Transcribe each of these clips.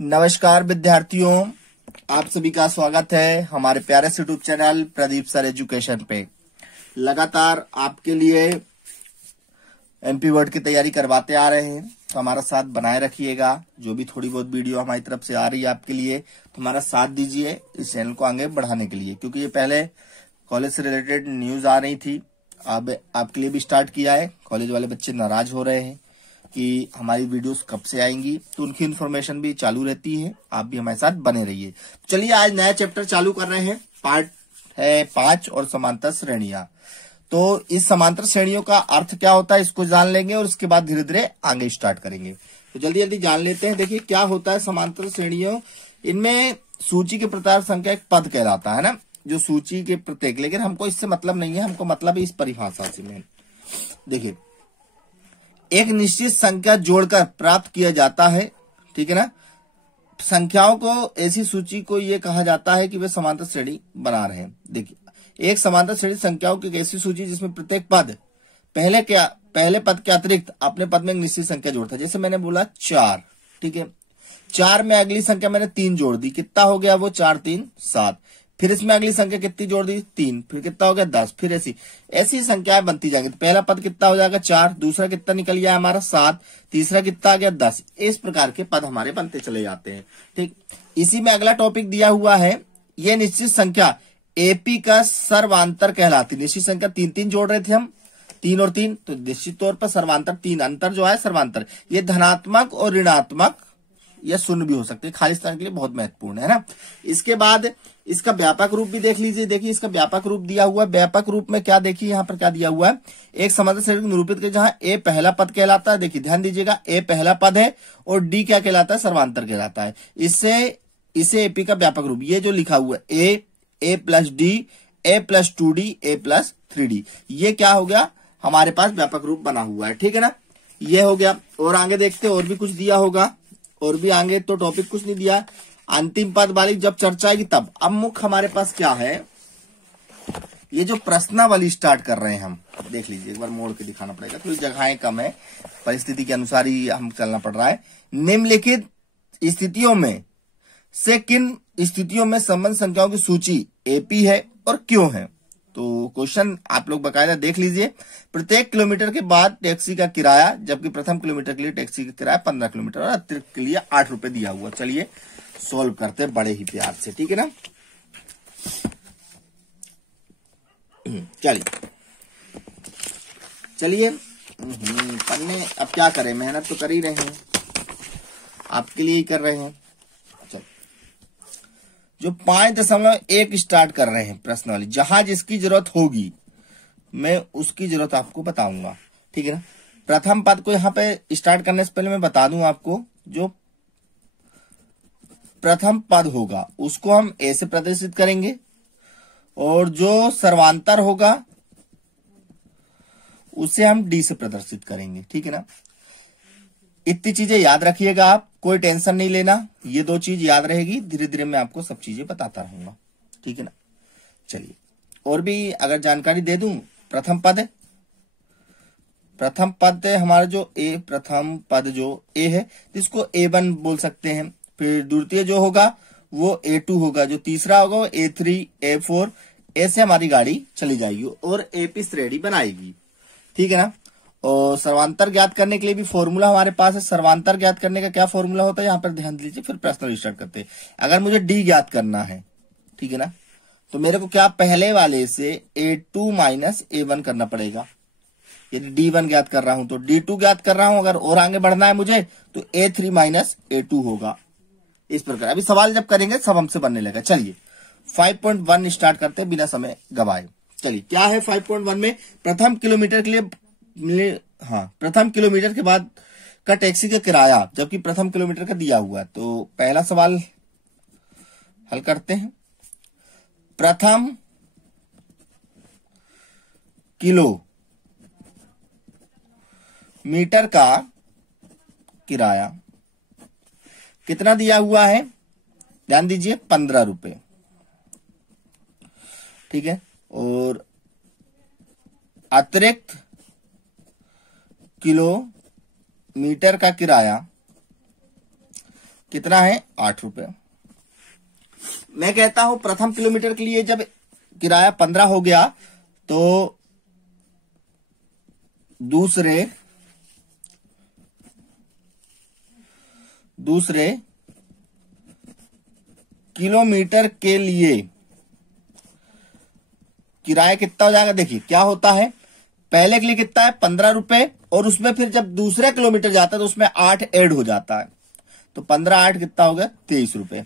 नमस्कार विद्यार्थियों, आप सभी का स्वागत है हमारे प्यारे से YouTube channel Pradeep sir education पे। लगातार आपके लिए एमपी वर्ड की तैयारी करवाते आ रहे हैं, तो हमारा साथ बनाए रखिएगा। जो भी थोड़ी बहुत वीडियो हमारी तरफ से आ रही है आपके लिए, तो हमारा साथ दीजिए इस चैनल को आगे बढ़ाने के लिए, क्योंकि ये पहले कॉलेज से रिलेटेड न्यूज आ रही थी, अब आपके लिए भी स्टार्ट किया है। कॉलेज वाले बच्चे नाराज हो रहे हैं कि हमारी वीडियोस कब से आएंगी, तो उनकी इन्फॉर्मेशन भी चालू रहती है। आप भी हमारे साथ बने रहिए। चलिए आज नया चैप्टर चालू कर रहे हैं, पार्ट है 5 और समांतर श्रेणियां। तो इस समांतर श्रेणियों का अर्थ क्या होता है इसको जान लेंगे और उसके बाद धीरे धीरे आगे स्टार्ट करेंगे। तो जल्दी जल्दी जान लेते हैं। देखिए क्या होता है समांतर श्रेणियों। इनमें सूची के प्रकार संख्या एक पद कहलाता है ना, जो सूची के प्रत्येक, लेकिन हमको इससे मतलब नहीं है, हमको मतलब है इस परिभाषा से। में देखिए एक निश्चित संख्या जोड़कर प्राप्त किया जाता है, ठीक है ना। संख्याओं को, ऐसी सूची को यह कहा जाता है कि वे समांतर श्रेणी बना रहे हैं। देखिए एक समांतर श्रेणी संख्याओं की एक ऐसी सूची जिसमें प्रत्येक पद पहले पद के अतिरिक्त अपने पद में एक निश्चित संख्या जोड़ता है। जैसे मैंने बोला 4, ठीक है, 4 में अगली संख्या मैंने 3 जोड़ दी, कितना हो गया वो 4 3 7। फिर इसमें अगली संख्या कितनी जोड़ दी 3, फिर कितना हो गया 10। फिर ऐसी संख्याएं बनती जाएंगी। तो पहला पद कितना हो जाएगा 4, दूसरा कितना निकल गया हमारा 7, तीसरा कितना आ गया 10। इस प्रकार के पद हमारे बनते चले जाते हैं। ठीक, इसी में अगला टॉपिक दिया हुआ है, ये निश्चित संख्या एपी का सर्वांतर कहलाती। निश्चित संख्या 3 3 जोड़ रहे थे हम, 3 और 3, तो निश्चित तौर पर सर्वांतर 3 अंतर जो है सर्वांतर, ये धनात्मक और ऋणात्मक या शून्य भी हो सकते हैं। खाली स्थान के लिए बहुत महत्वपूर्ण है ना। इसके बाद इसका व्यापक रूप भी देख लीजिए। देखिए इसका व्यापक रूप दिया हुआ है। व्यापक रूप में क्या देखिए यहाँ पर क्या दिया हुआ है, एक समांतर श्रेणी को निरूपित कर जहां ए पहला पद कहलाता है। देखिए ध्यान दीजिएगा, ए पहला पद है और डी क्या कहलाता है, सर्वांतर कहलाता है। इसे एपी का व्यापक रूप, ये जो लिखा हुआ है ए प्लस डी, ए प्लस 2d, ए प्लस 3d, ये क्या हो गया हमारे पास व्यापक रूप बना हुआ है। ठीक है ना, ये हो गया। और आगे देखते और भी कुछ दिया होगा, और भी आगे तो टॉपिक कुछ नहीं दिया। अंतिम पद वाली जब चर्चा आएगी तब। अब मुख्य हमारे पास क्या है, ये जो प्रश्नावली स्टार्ट कर रहे हैं हम, देख लीजिए, एक बार मोड़ के दिखाना पड़ेगा, थोड़ी जगहें कम है, परिस्थिति के अनुसार ही हम चलना पड़ रहा है। निम्नलिखित स्थितियों में से किन स्थितियों में संबंध संख्याओं की सूची एपी है और क्यों है। तो क्वेश्चन आप लोग बकायदा देख लीजिए। प्रत्येक किलोमीटर के बाद टैक्सी का किराया, जबकि प्रथम किलोमीटर के लिए टैक्सी का किराया 15 किलोमीटर और अतिरिक्त के लिए 8 रुपए दिया हुआ। चलिए सॉल्व करते हैं बड़े ही प्यार से, ठीक है ना। चलिए पढ़ने, अब क्या करें, मेहनत तो कर ही रहे हैं, आपके लिए ही कर रहे हैं। जो 5.1 स्टार्ट कर रहे हैं प्रश्नावली, जहां जिसकी जरूरत होगी मैं उसकी जरूरत आपको बताऊंगा, ठीक है ना। प्रथम पद को यहां पे स्टार्ट करने से पहले मैं बता दूं आपको, जो प्रथम पद होगा उसको हम ए से प्रदर्शित करेंगे और जो सर्वांतर होगा उसे हम डी से प्रदर्शित करेंगे, ठीक है ना। इतनी चीजें याद रखिएगा आप, कोई टेंशन नहीं लेना, ये 2 चीज याद रहेगी। धीरे धीरे मैं आपको सब चीजें बताता रहूंगा, ठीक है ना। चलिए और भी अगर जानकारी दे दूं, प्रथम पद है हमारा जो ए, प्रथम पद जो ए है जिसको A1 बोल सकते हैं। फिर द्वितीय जो होगा वो A2 होगा, जो तीसरा होगा वो A3 A4, ऐसे हमारी गाड़ी चली जाएगी और एपी श्रेणी बनाएगी, ठीक है ना। और सर्वांतर ज्ञात करने के लिए भी फॉर्मूला हमारे पास है। सर्वांतर ज्ञात करने का क्या फॉर्मूला होता है, यहाँ पर ध्यान दीजिए, फिर प्रश्न स्टार्ट करते हैं। अगर मुझे डी ज्ञात करना है, ठीक है ना, तो मेरे को क्या पहले वाले से A2 माइनस A1 करना पड़ेगा। यदि D1 ज्ञात कर रहा हूं तो D2 ज्ञात कर रहा हूं, अगर और आगे बढ़ना है मुझे तो A3 माइनस A2 होगा। इस प्रकार अभी सवाल जब करेंगे सब हमसे बनने लगा। चलिए 5.1 स्टार्ट करते हैं बिना समय गवाए। चलिए क्या है 5.1 में, प्रथम किलोमीटर के लिए, प्रथम किलोमीटर के बाद का टैक्सी का किराया, जबकि प्रथम किलोमीटर का दिया हुआ है। तो पहला सवाल हल करते हैं। प्रथम किलोमीटर का किराया कितना दिया हुआ है, ध्यान दीजिए 15 रुपए, ठीक है। और अतिरिक्त किलोमीटर का किराया कितना है 8 रुपए। मैं कहता हूं प्रथम किलोमीटर के लिए जब किराया 15 हो गया तो दूसरे किलोमीटर के लिए किराया कितना हो जाएगा। देखिए क्या होता है, पहले के लिए कितना है 15 रुपए, और उसमें फिर जब दूसरे किलोमीटर जाता है तो उसमें 8 ऐड हो जाता है, तो 15 8 कितना हो गया 23 रुपए।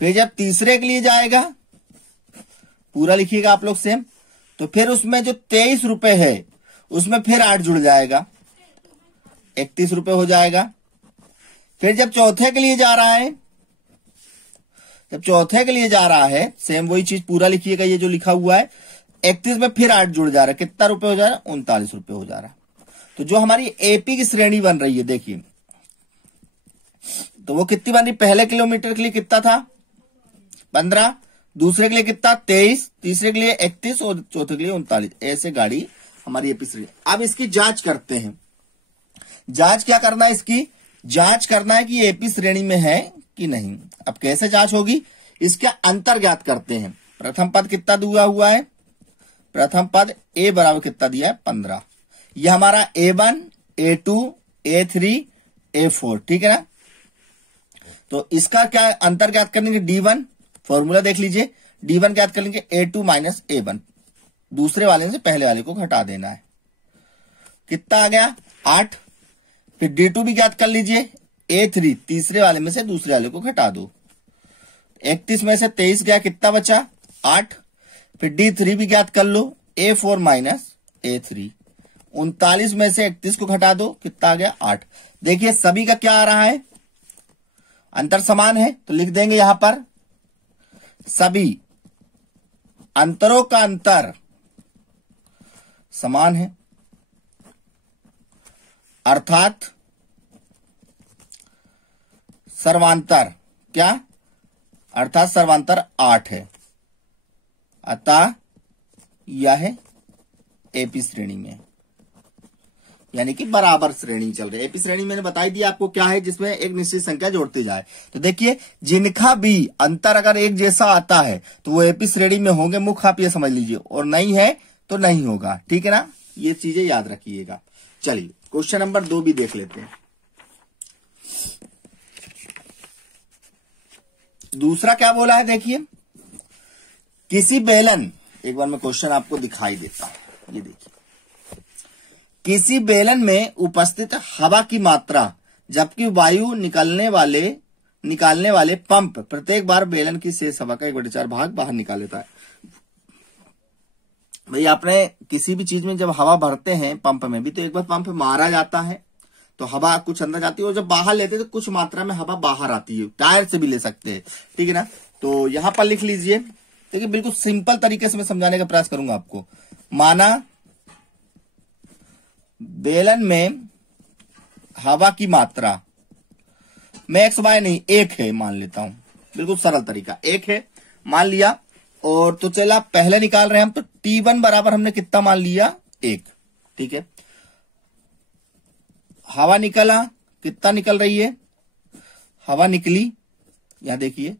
फिर जब तीसरे के लिए जाएगा, पूरा लिखिएगा आप लोग सेम, तो फिर उसमें जो 23 रुपए है उसमें फिर 8 जुड़ जाएगा, 31 रुपए हो जाएगा। फिर जब चौथे के लिए जा रहा है, सेम वही चीज पूरा लिखिएगा, ये जो लिखा हुआ है 31 में फिर 8 जुड़ जा रहा है, कितना रुपए हो जा रहा है 39 रुपए हो जा रहा है। तो जो हमारी एपी की श्रेणी बन रही है देखिए, तो वो कितनी बन रही, पहले किलोमीटर के लिए कितना था 15, दूसरे के लिए कितना 23, तीसरे के लिए 31 और चौथे के लिए 39। ऐसे गाड़ी हमारी एपी श्रेणी। अब इसकी जांच करते हैं। जांच क्या करना है, इसकी जांच करना है कि एपी श्रेणी में है कि नहीं। अब कैसे जांच होगी, इसका अंतर ज्ञात करते हैं। प्रथम पद कितना दिया हुआ है, प्रथम पद ए बराबर कितना दिया है 15। यह हमारा A1 A2 A3 A4, ठीक है ना। तो इसका क्या अंतर ज्ञात करेंगे, D1 फॉर्मूला देख लीजिए, D1 ज्ञात कर लेंगे A2 माइनस A1, दूसरे वाले से पहले वाले को घटा देना है, कितना आ गया 8। फिर D2 भी ज्ञात कर लीजिए, A3 तीसरे वाले में से दूसरे वाले को घटा दो, 31 में से 23 गया, कितना बचा 8। फिर D3 भी ज्ञात कर लो, A4 माइनस A3, 39 में से 31 को घटा दो, कितना आ गया 8। देखिए सभी का क्या आ रहा है, अंतर समान है, तो लिख देंगे यहां पर सभी अंतरों का अंतर समान है, अर्थात सर्वांतर क्या, अर्थात सर्वांतर 8 है, अतः यह एपी श्रेणी में, यानी कि बराबर श्रेणी चल रही है। एपी श्रेणी मैंने बताई दी आपको क्या है, जिसमें एक निश्चित संख्या जोड़ती जाए। तो देखिए जिनका भी अंतर अगर एक जैसा आता है तो वो एपी श्रेणी में होंगे, मुख्य आप ये समझ लीजिए, और नहीं है तो नहीं होगा, ठीक है ना, ये चीजें याद रखिएगा। चलिए क्वेश्चन नंबर 2 भी देख लेते हैं। दूसरा क्या बोला है, देखिए किसी बेलन, एक बार मैं क्वेश्चन आपको दिखाई देता हूं, ये देखिए, किसी बेलन में उपस्थित हवा की मात्रा जबकि वायु निकालने वाले पंप प्रत्येक बार बेलन की शेष हवा का 1/4 भाग बाहर निकाल लेता है। भाई आपने किसी भी चीज में जब हवा भरते हैं पंप में भी, तो एक बार पंप मारा जाता है तो हवा कुछ अंदर जाती है, और जब बाहर लेते हैं तो कुछ मात्रा में हवा बाहर आती है, टायर से भी ले सकते हैं, ठीक है ना। तो यहां पर लिख लीजिए, देखिए बिल्कुल सिंपल तरीके से मैं समझाने का प्रयास करूंगा आपको। माना बेलन में हवा की मात्रा में x y नहीं 1 है मान लेता हूं, बिल्कुल सरल तरीका 1 है मान लिया, और तो चला पहले निकाल रहे हैं हम, तो T1 बराबर हमने कितना मान लिया 1, ठीक है। हवा निकला, कितना निकल रही है, हवा निकली, यहां देखिए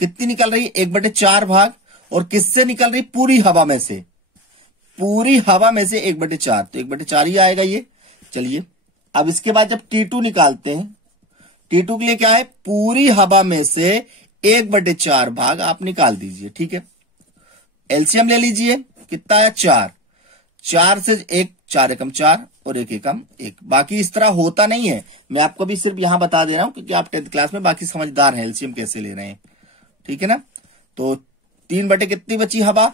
कितनी निकल रही है 1/4 भाग, और किससे निकल रही, पूरी हवा में से, पूरी हवा में से 1/4, तो 1/4 ही आएगा ये। चलिए अब इसके बाद जब T2 निकालते हैं, T2 के लिए क्या है, पूरी हवा में से 1/4 भाग आप निकाल दीजिए, ठीक है। एलसीएम ले लीजिए, कितना है 4, 4 से 1 4 एकम 4 और 1 एकम 1, बाकी इस तरह होता नहीं है, मैं आपको भी सिर्फ यहां बता दे रहा हूं क्योंकि आप 10th क्लास में बाकी समझदार हैं, एलसीएम कैसे ले रहे हैं, ठीक है ना। तो 3 बटे कितनी बची हवा,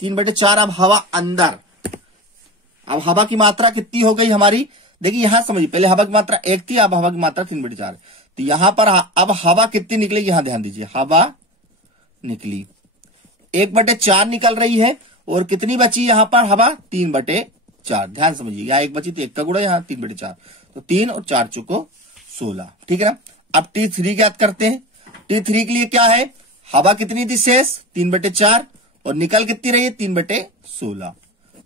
3/4। अब हवा अंदर, अब हवा की मात्रा कितनी हो गई हमारी, देखिए यहां समझिए, पहले हवा की मात्रा 1 थी, अब हवा की मात्रा 3/4, तो यहां पर अब हवा कितनी निकलेगी, यहां ध्यान दीजिए, हवा निकली 1/4 निकल रही है, और कितनी बची यहां पर हवा 3/4, ध्यान समझिए, यहां 1 बची तो 1 का गुणा, यहां 3/4, तो 3 और 4 चुको 16, ठीक है ना। अब T3 ज्ञात करते हैं। T3 के लिए क्या है, हवा कितनी थी शेष 3/4, और निकल कितनी रही है 3/16,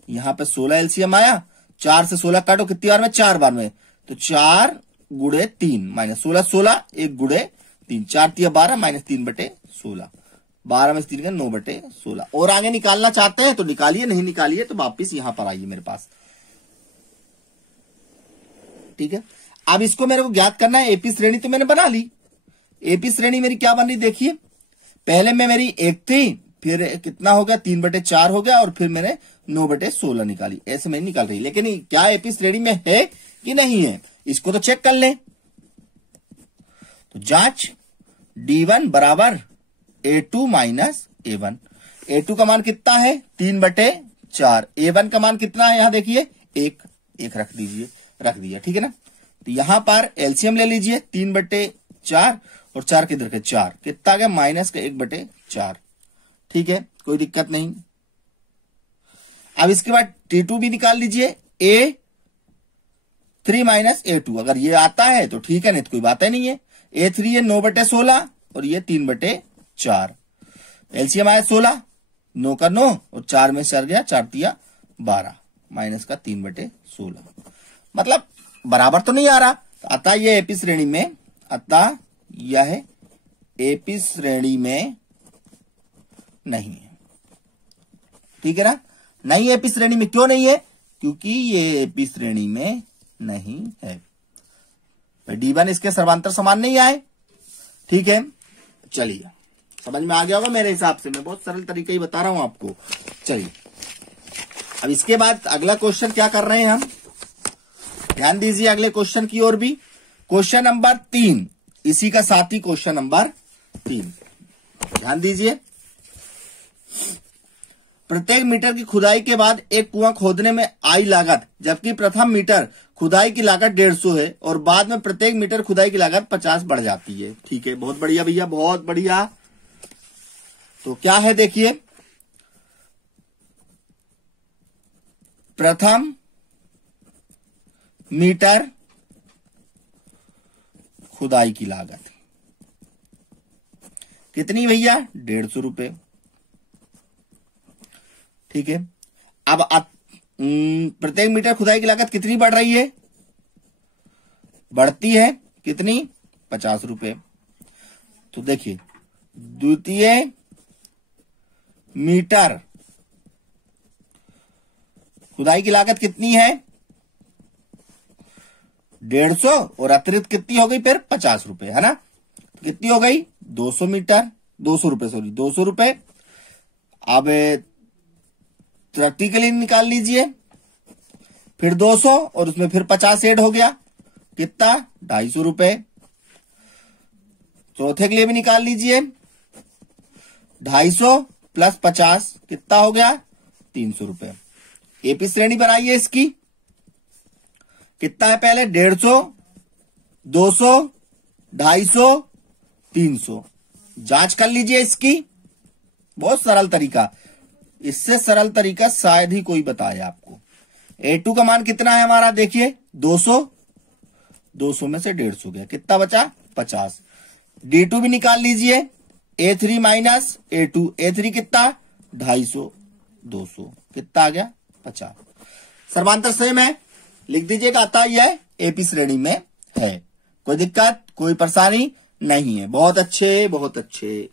यहां पे 16 एलसीएम आया, 4 से 16 काटो कितनी बार में, 4 बार में, तो 4 गुड़े 3 माइनस 16, 16 1 गुड़े 3, 4 3 12 माइनस 3 बटे 16, 12 में 3 का 9 बटे 16। और आगे निकालना चाहते हैं तो निकालिए, नहीं निकालिए तो वापिस यहां पर आइए मेरे पास। ठीक है, अब इसको मेरे को ज्ञात करना है। एपी श्रेणी तो मैंने बना ली। एपी श्रेणी मेरी क्या बन रही देखिए, पहले में मेरी 1 थी, फिर कितना हो गया 3 बटे 4 हो गया, और फिर मैंने 9 बटे 16 निकाली। ऐसे में निकल रही, लेकिन क्या एपी श्रेणी में है कि नहीं है, इसको तो चेक कर लें। तो जांच D1 बराबर A2 माइनस A1। A2 का मान कितना है 3 बटे 4, A1 का मान कितना है यहां देखिए 1 रख दीजिए, रख दिया। ठीक है ना, तो यहां पर एलसीएम ले लीजिए 3 बटे 4 और 4 किधर के 4, कितना आ गया माइनस का 1 बटे 4। ठीक है, कोई दिक्कत नहीं। अब इसके बाद T2 भी निकाल लीजिए, A3 माइनस A2, अगर ये आता है तो ठीक है, नहीं तो कोई बात ही नहीं है। A3 है 9 बटे 16 और ये 3 बटे 4, एलसीएम आया 16, 9 का 9 और 4 में से गया 4 तिया 12 माइनस का 3 बटे 16, मतलब बराबर तो नहीं आ रहा। तो अतः ये एपी श्रेणी में, अतः यह एपी श्रेणी में नहीं है। ठीक है ना, नहीं एपी श्रेणी में, क्यों नहीं है, क्योंकि ये एपी श्रेणी में नहीं है। D1 इसके सर्वांतर समान नहीं आए। ठीक है, चलिए समझ में आ गया होगा मेरे हिसाब से, मैं बहुत सरल तरीके ही बता रहा हूं आपको। चलिए अब इसके बाद अगला क्वेश्चन क्या कर रहे हैं हम, ध्यान दीजिए अगले क्वेश्चन की ओर भी। क्वेश्चन नंबर 3, इसी का साथी क्वेश्चन नंबर 3, ध्यान दीजिए। प्रत्येक मीटर की खुदाई के बाद एक कुआं खोदने में आई लागत, जबकि प्रथम मीटर खुदाई की लागत 150 है और बाद में प्रत्येक मीटर खुदाई की लागत 50 बढ़ जाती है। ठीक है, बहुत बढ़िया भैया, बहुत बढ़िया। तो क्या है देखिए, प्रथम मीटर खुदाई की लागत कितनी भैया 150 रुपए। ठीक है, अब प्रत्येक मीटर खुदाई की लागत कितनी बढ़ रही है, बढ़ती है कितनी 50 रुपए। तो देखिए द्वितीय मीटर खुदाई की लागत कितनी है 150 और अतिरिक्त कितनी हो गई फिर 50 रुपए, है ना, तो कितनी हो गई 200 मीटर, 200 रुपए, सॉरी 200 रुपए। अब तृतीय के लिए निकाल लीजिए, फिर 200 और उसमें फिर 50 ऐड हो गया, कितना 250 रुपए। चौथे के लिए भी निकाल लीजिए, 250 प्लस 50 कितना हो गया 300 रुपए। एपी श्रेणी बनाइए इसकी, कितना है पहले 150, 200, 250, 300, जांच कर लीजिए इसकी। बहुत सरल तरीका, इससे सरल तरीका शायद ही कोई बताए आपको। A2 का मान कितना है हमारा देखिए 200, 200 में से 150 गया, कितना बचा 50। D2 भी निकाल लीजिए, A3 माइनस A2, A3 कितना 250, 200 कितना आ गया 50। सर्वांतर सेम है, लिख दीजिएगा, आता यह एपी श्रेणी में है। कोई दिक्कत कोई परेशानी नहीं है, बहुत अच्छे बहुत अच्छे।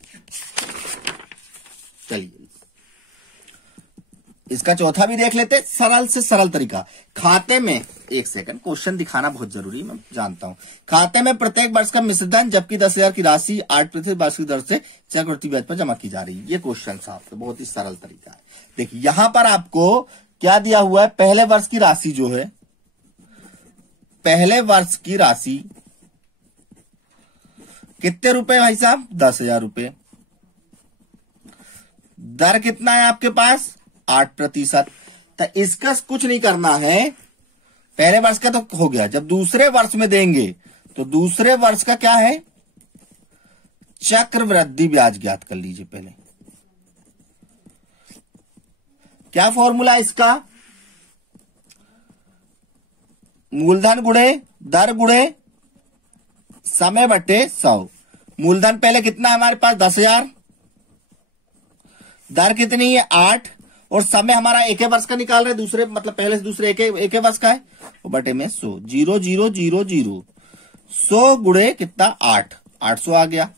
चलिए इसका चौथा भी देख लेते, सरल से सरल तरीका। खाते में, एक सेकंड, क्वेश्चन दिखाना बहुत जरूरी, मैं जानता हूं। खाते में प्रत्येक वर्ष का मिश्र धन, जबकि 10,000 की राशि 8% वार्षिक दर से चक्रवृद्धि ब्याज पर जमा की जा रही है। ये क्वेश्चन साहब तो बहुत ही सरल तरीका है। देखिए यहां पर आपको क्या दिया हुआ है, पहले वर्ष की राशि जो है, पहले वर्ष की राशि कितने रुपए भाई साहब 10,000 रुपए। दर कितना है आपके पास 8%। तो इसका कुछ नहीं करना है, पहले वर्ष का तो हो गया, जब दूसरे वर्ष में देंगे तो दूसरे वर्ष का क्या है चक्रवृद्धि ब्याज ज्ञात कर लीजिए। पहले क्या फॉर्मूला इसका, मूलधन गुणे दर गुणे समय बटे 100। मूलधन पहले कितना है हमारे पास 10,000, दर कितनी है 8 और समय हमारा एक वर्ष का निकाल रहे, दूसरे मतलब पहले से दूसरे एक वर्ष का है, बटे में 100, 0 0 0 0 100 गुणे कितना 8, 800 आ गया।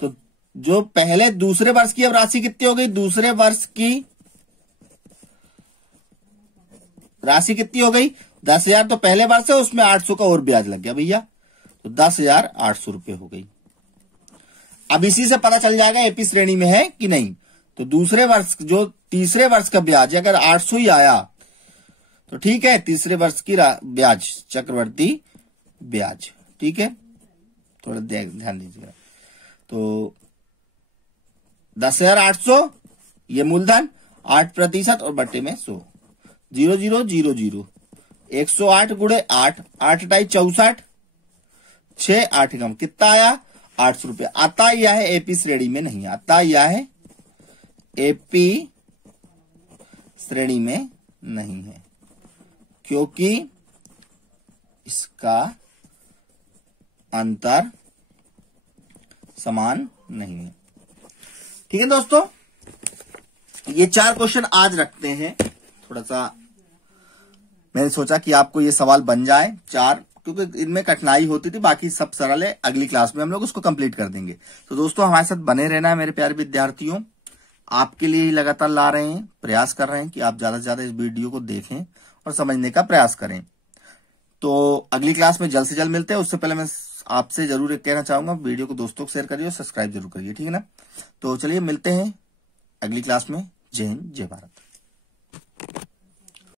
तो जो पहले दूसरे वर्ष की अब राशि कितनी हो गई, दूसरे वर्ष की राशि कितनी हो गई 10,000। तो पहले वर्ष है उसमें 800 का और ब्याज लग गया भैया, तो 10,800 रुपये हो गई। अब इसी से पता चल जाएगा एपी श्रेणी में है कि नहीं। तो दूसरे वर्ष जो तीसरे वर्ष का ब्याज अगर 800 ही आया तो ठीक है, तीसरे वर्ष की ब्याज चक्रवर्ती ब्याज, ठीक है, थोड़ा ध्यान दीजिएगा। तो 10,800 ये मूलधन, 8% और बट्टे में 100, 0 0 0 0, 108 गुणे 8, 8 × 64, 6 8 कम कितना आया 800 रुपये। आता यह है एपी श्रेणी में नहीं, आता यह है एपी श्रेणी में नहीं है, क्योंकि इसका अंतर समान नहीं है। ठीक है दोस्तों, ये 4 क्वेश्चन आज रखते हैं। थोड़ा सा मैंने सोचा कि आपको ये सवाल बन जाए 4, क्योंकि इनमें कठिनाई होती थी, बाकी सब सरल है। अगली क्लास में हम लोग उसको कंप्लीट कर देंगे। तो दोस्तों हमारे साथ बने रहना है मेरे प्यारे विद्यार्थियों, आपके लिए ही लगातार ला रहे हैं, प्रयास कर रहे हैं कि आप ज्यादा से ज्यादा इस वीडियो को देखें और समझने का प्रयास करें। तो अगली क्लास में जल्द से जल्द मिलते हैं। उससे पहले मैं आपसे जरूर एक कहना चाहूंगा, वीडियो को दोस्तों को शेयर करिए और सब्सक्राइब जरूर करिए, ठीक है ना। तो चलिए मिलते हैं अगली क्लास में। जय हिंद, जय भारत।